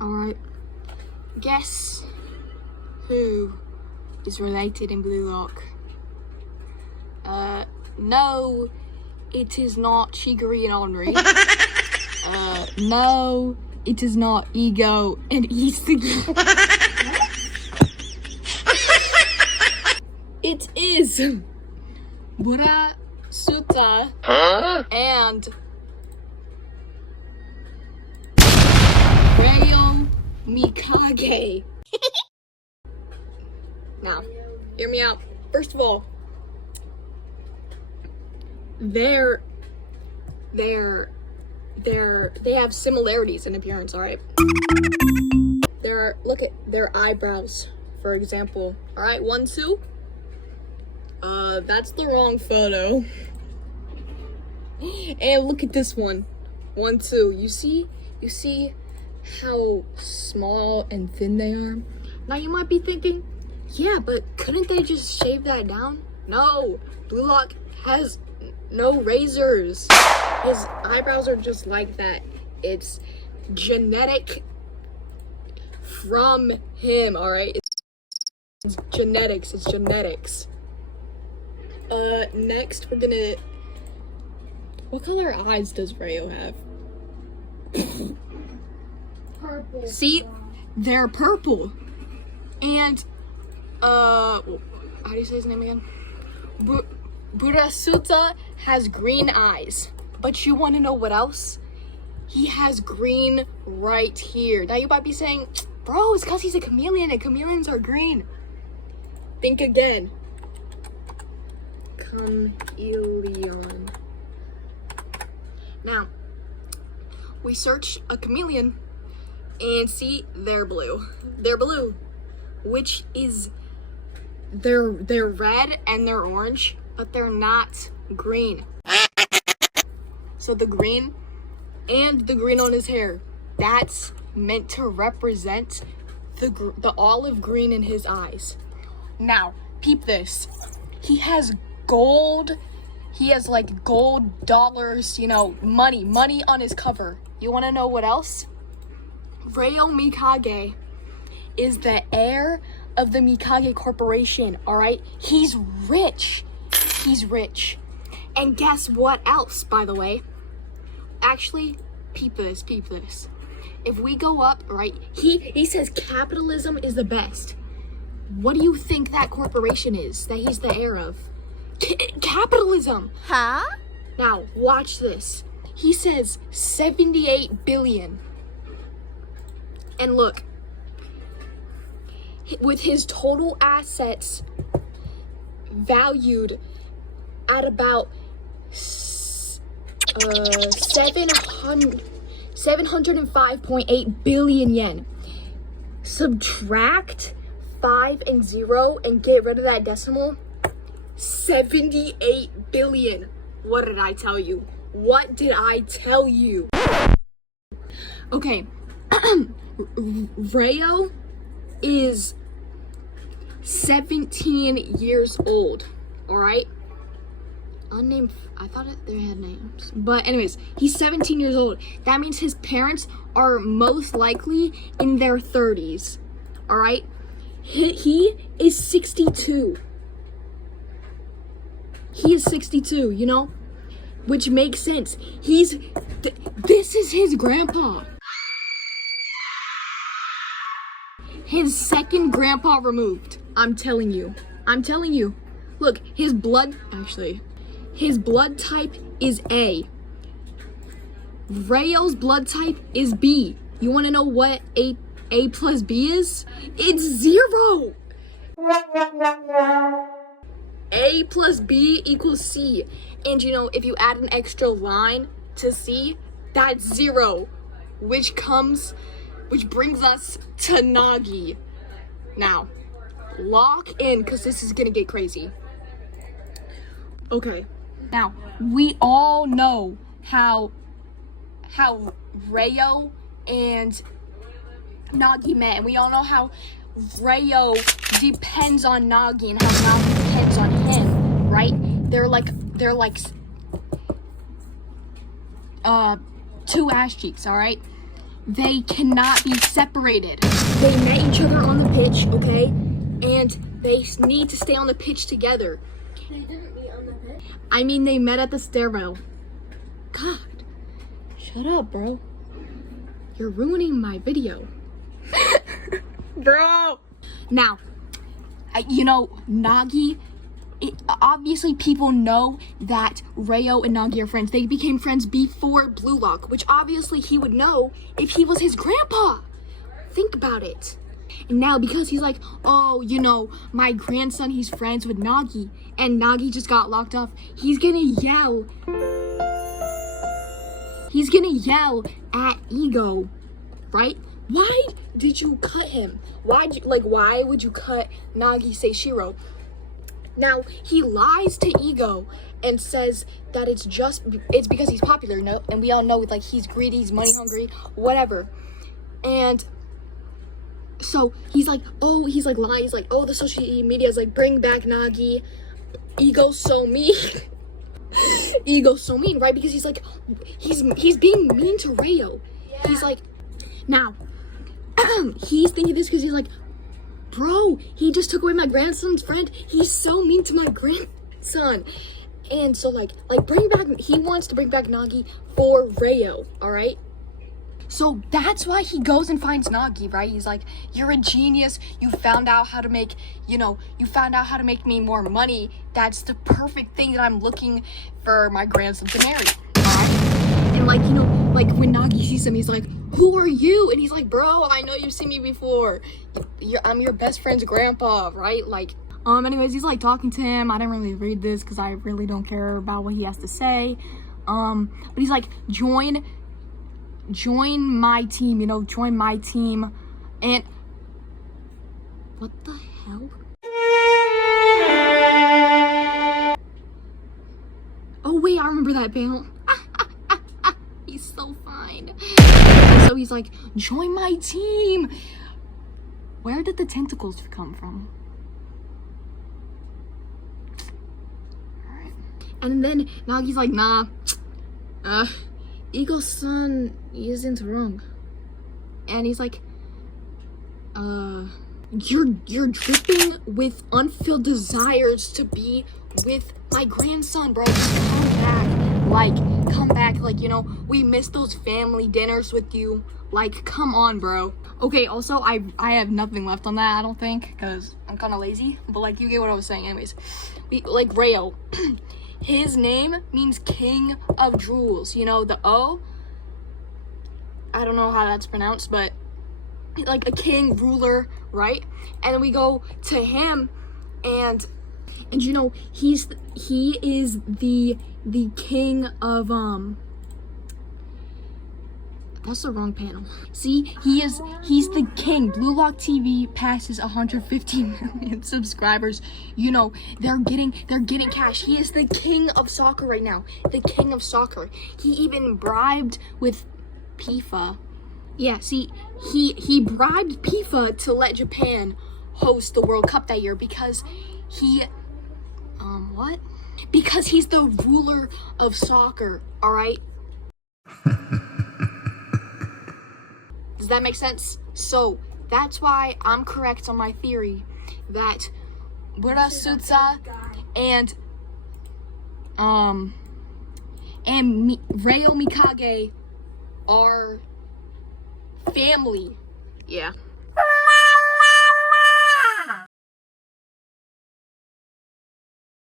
Alright. Guess who is related in Blue Lock? No, it is not Chigiri and Henri. No, it is not Ego and Isugi. It is Burasuta and Rayo Mikage. Now, hear me out. First of all, they have similarities in appearance, alright? Look at their eyebrows, for example. Alright, 1, 2. That's the wrong photo. And look at this one. 1, 2. You see how small and thin they are? Now you might be thinking, yeah, but couldn't they just shave that down? No, Blue Lock has no razors. His eyebrows are just like that. It's genetic from him, alright? It's genetics. Next we're gonna... What color eyes does Rayo have? Purple. See? They're purple. And, how do you say his name again? Burasuta has green eyes. But you want to know what else? He has green right here. Now you might be saying, bro, it's because he's a chameleon and chameleons are green. Think again. Chameleon. Now, we search a chameleon and see they're blue. They're blue, which is they're red and they're orange, but they're not green. So the green and the green on his hair, that's meant to represent the olive green in his eyes. Now, peep this. He has gold. He has like gold dollars, money on his cover. You want to know what else? Rayo Mikage is the heir of the Mikage Corporation, all right? He's rich. And guess what else, by the way? Actually, peep this. If we go up, right, he says capitalism is the best. What do you think that corporation is that he's the heir of? Capitalism! Huh? Now, watch this. He says 78 billion. And look, with his total assets valued at about 705.8 billion yen. Subtract 5 and 0 and get rid of that decimal. 78 billion. What did I tell you? Okay. Rayo is 17 years old. Alright? Unnamed. I thought they had names. But anyways, he's 17 years old. That means his parents are most likely in their 30s. Alright? He is 62. He is 62, Which makes sense. This is his grandpa. His second grandpa removed. I'm telling you. Look, his blood type is A. Rayo's blood type is B. You want to know what A plus B is? It's 0. A plus B equals C. And if you add an extra line to C, that's 0. Which brings us to Nagi. Now, lock in, because this is gonna get crazy. Okay. Now, we all know how Rayo and Nagi met, and we all know how Rayo depends on Nagi and how Nagi depends on him, right? They're like 2 ass cheeks, all right? they cannot be separated. They met each other on the pitch, okay? And they need to stay on the pitch together. They didn't meet on the pitch. I mean, they met at the stairwell. God, shut up, bro. You're ruining my video. Bro. Now, you know, Nagi, obviously people know that Rayo and Nagi are friends. They became friends before Blue Lock, which obviously he would know if he was his grandpa. Think about it. And now because he's like, oh, you know, my grandson, he's friends with Nagi, and Nagi just got locked up, he's gonna yell. He's gonna yell at Ego, right? Why did you cut him? Why would you cut Nagi Seishiro? Now, he lies to Ego and says that it's because he's popular, no? And we all know, like, he's greedy, he's money hungry, whatever. And so he's like, lying. He's like, oh, the social media is like, bring back Nagi. Ego's so mean. Ego's so mean, right? Because he's like, he's being mean to Rayo. Yeah. He's like, now, he's thinking this because he's like, bro, he just took away my grandson's friend. He's so mean to my grandson. And so like he wants to bring back Nagi for Rayo, all right? So that's why he goes and finds Nagi, right? He's like, you're a genius. You found out how to make, me more money. That's the perfect thing that I'm looking for my grandson to marry. And like, when Nagi sees him, he's like, who are you? And he's like, bro, I know you've seen me before. I'm your best friend's grandpa, right? Like, anyways, he's like talking to him. I didn't really read this because I really don't care about what he has to say. But he's like, join my team, join my team. And what the hell? Oh wait, I remember that panel. He's so fine. And so he's like, join my team. Where did the tentacles come from? Alright. And then Nagi's like, nah. Ego's son isn't wrong. And he's like, you're dripping with unfilled desires to be with my grandson, bro. Just come back. Like, we missed those family dinners with you. Like, come on, bro. Okay, also, I have nothing left on that, I don't think, because I'm kind of lazy. But, like, you get what I was saying. Anyways, Rayo. His name means King of Jewels. The O, I don't know how that's pronounced, but like a king, ruler, right? And then we go to him, and he is the king of that's the wrong panel. See, he's the king. Blue Lock TV passes 150 million subscribers. They're getting cash. He is the king of soccer right now. The king of soccer. He even bribed with FIFA. Yeah, see, he bribed FIFA to let Japan host the World Cup that year because what? Because he's the ruler of soccer, all right? Does that make sense? So that's why I'm correct on my theory that Burasutsa and Rayo Mikage are family. Yeah.